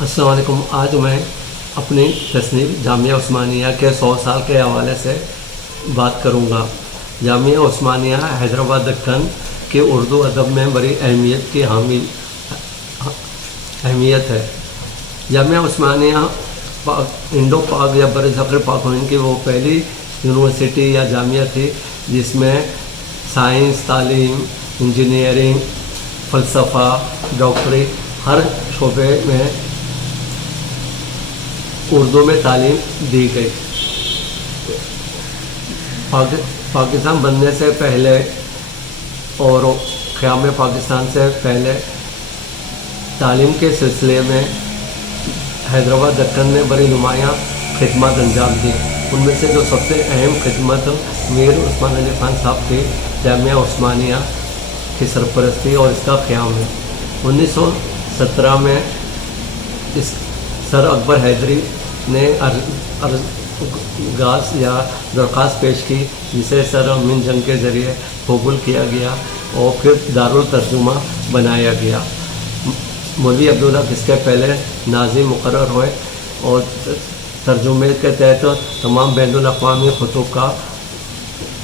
السلام علیکم. آج میں اپنی تصنیف جامعہ عثمانیہ کے 100 سال کے حوالے سے بات کروں گا. جامعہ عثمانیہ حیدرآباد دکن کے اردو ادب میں بڑی اہمیت کی حامل اہمیت ہے. جامعہ عثمانیہ انڈو پاک یا برصغیر پاک و ہند کی وہ پہلی یونیورسٹی یا جامعہ تھی جس میں سائنس، تعلیم، انجینئرنگ، فلسفہ، ڈاکٹری ہر شعبے میں اردو میں تعلیم دی گئی. پاکستان بننے سے پہلے اور قیام پاکستان سے پہلے تعلیم کے سلسلے میں حیدرآباد دکن نے بڑی نمایاں خدمات انجام دی. ان میں سے جو سب سے اہم خدمت میر عثمان علی خان صاحب کی جامعہ عثمانیہ کی سرپرستی اور اس کا قیام ہے. 1917 میں اس سر اکبر حیدری نے درخواست پیش کی جسے سر امین جنگ کے ذریعے قبول کیا گیا اور پھر دارالترجمہ بنایا گیا. مولوی عبدالحق اس کے پہلے ناظم مقرر ہوئے اور ترجمے کے تحت تمام بین الاقوامی خطوط کا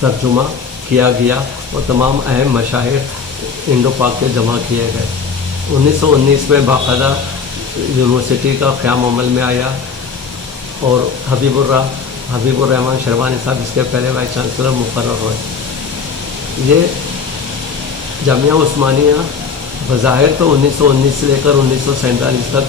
ترجمہ کیا گیا اور تمام اہم مشاہیر انڈو پاک کے جمع کیے گئے. 1919 میں باقاعدہ یونیورسٹی کا قیام عمل میں آیا اور حبیب الرحمان شیروانی صاحب اس کے پہلے وائس چانسلر مقرر ہوئے. یہ جامعہ عثمانیہ بظاہر تو 1919 سے لے کر 1947 تک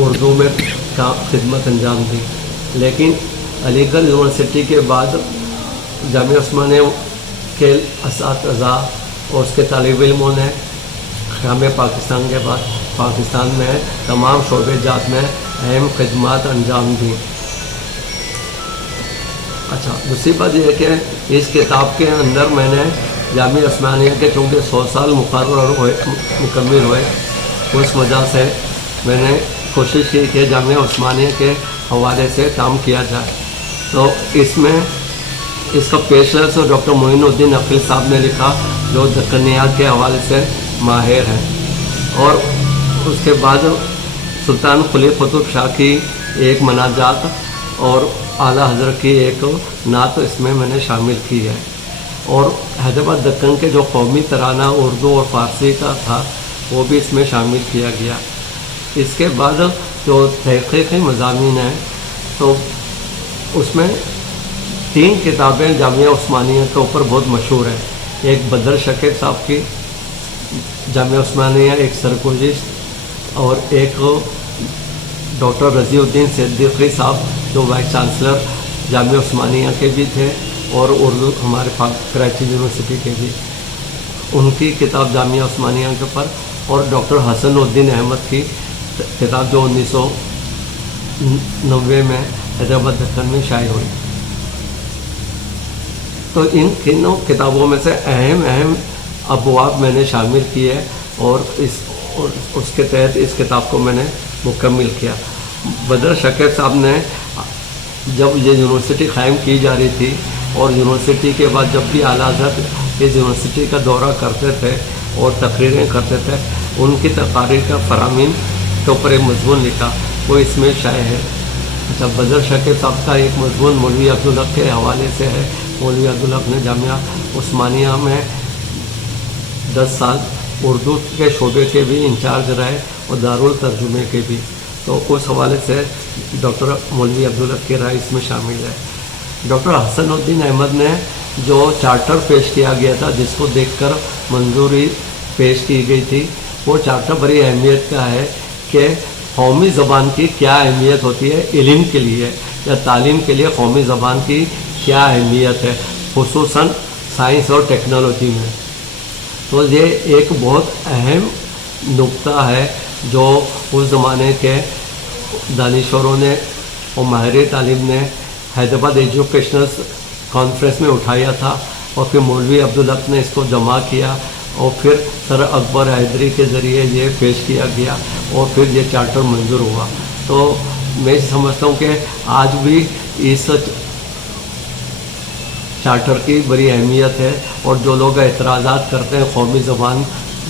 اردو میں خدمت انجام دی، لیکن علی گڑھ یونیورسٹی کے بعد جامعہ عثمانیہ کے اساتذہ اور اس کے طالب علموں نے قیام پاکستان کے بعد پاکستان میں تمام شعبے جات میں اہم خدمات انجام دیں. اچھا، دوسری بات یہ ہے کہ اس کتاب کے اندر میں نے جامعہ عثمانیہ کے چونکہ 100 سال مکمل ہوئے اس وجہ سے میں نے کوشش کی کہ جامعہ عثمانیہ کے حوالے سے کام کیا جائے. تو اس میں اس کا پیشرس ڈاکٹر معین الدین عقیل صاحب نے لکھا جو دکنیات کے حوالے سے ماہر ہیں، اور اس کے بعد سلطان قلی قطب شاہ کی ایک مناجات اور اعلیٰ حضرت کی ایک نعت اس میں نے شامل کی ہے، اور حیدرآباد دکن کے جو قومی ترانہ اردو اور فارسی کا تھا وہ بھی اس میں شامل کیا گیا. اس کے بعد جو تحقیقی مضامین ہیں تو اس میں 3 کتابیں جامعہ عثمانیہ کے اوپر بہت مشہور ہیں. ایک بدر شکیب صاحب کی جامعہ عثمانیہ ایک سرگزشت، اور ایک ڈاکٹر رضی الدین صدیقی صاحب جو وائس چانسلر جامعہ عثمانیہ کے بھی تھے اور اردو ہمارے کراچی یونیورسٹی کے بھی، ان کی کتاب جامعہ عثمانیہ کے اوپر، اور ڈاکٹر حسن الدین احمد کی کتاب جو 1990 میں حیدرآباد دکن میں شائع ہوئی. تو ان تینوں کتابوں میں سے اہم ابواب میں نے شامل کیے اور اس کے تحت اس کتاب کو میں نے مکمل کیا. بدر شکیب صاحب نے جب یہ یونیورسٹی قائم کی جا رہی تھی اور یونیورسٹی کے بعد جب بھی اعلیٰ حضرت اس یونیورسٹی کا دورہ کرتے تھے اور تقریریں کرتے تھے، ان کی تقاریر کا فرامین کے اوپر ایک مضمون لکھا، وہ اس میں شائع ہے. اچھا، بدر شکیب صاحب کا ایک مضمون مولوی عبدالحق کے حوالے سے ہے. مولوی عبدالحق نے جامعہ عثمانیہ میں 10 سال اردو کے شعبے کے بھی انچارج رہے اور دارالترجمے کے بھی، تو اس حوالے سے ڈاکٹر مولوی عبدالحق کی رائے اس میں شامل ہے. ڈاکٹر حسن الدین احمد نے جو چارٹر پیش کیا گیا تھا جس کو دیکھ کر منظوری پیش کی گئی تھی، وہ چارٹر بڑی اہمیت کا ہے کہ قومی زبان کی کیا اہمیت ہوتی ہے علم کے لیے یا تعلیم کے لیے. قومی زبان کی کیا اہمیت ہے خصوصاً سائنس اور ٹیکنالوجی میں. تو یہ ایک بہت اہم نقطہ ہے جو اس زمانے کے دانشوروں نے اور ماہر تعلیم نے حیدرآباد ایجوکیشنل کانفرنس میں اٹھایا تھا، اور پھر مولوی عبدالحق نے اس کو جمع کیا اور پھر سر اکبر حیدری کے ذریعے یہ پیش کیا گیا اور پھر یہ چارٹر منظور ہوا. تو میں سمجھتا ہوں کہ آج بھی اس چارٹر کی بڑی اہمیت ہے، اور جو لوگ اعتراضات کرتے ہیں قومی زبان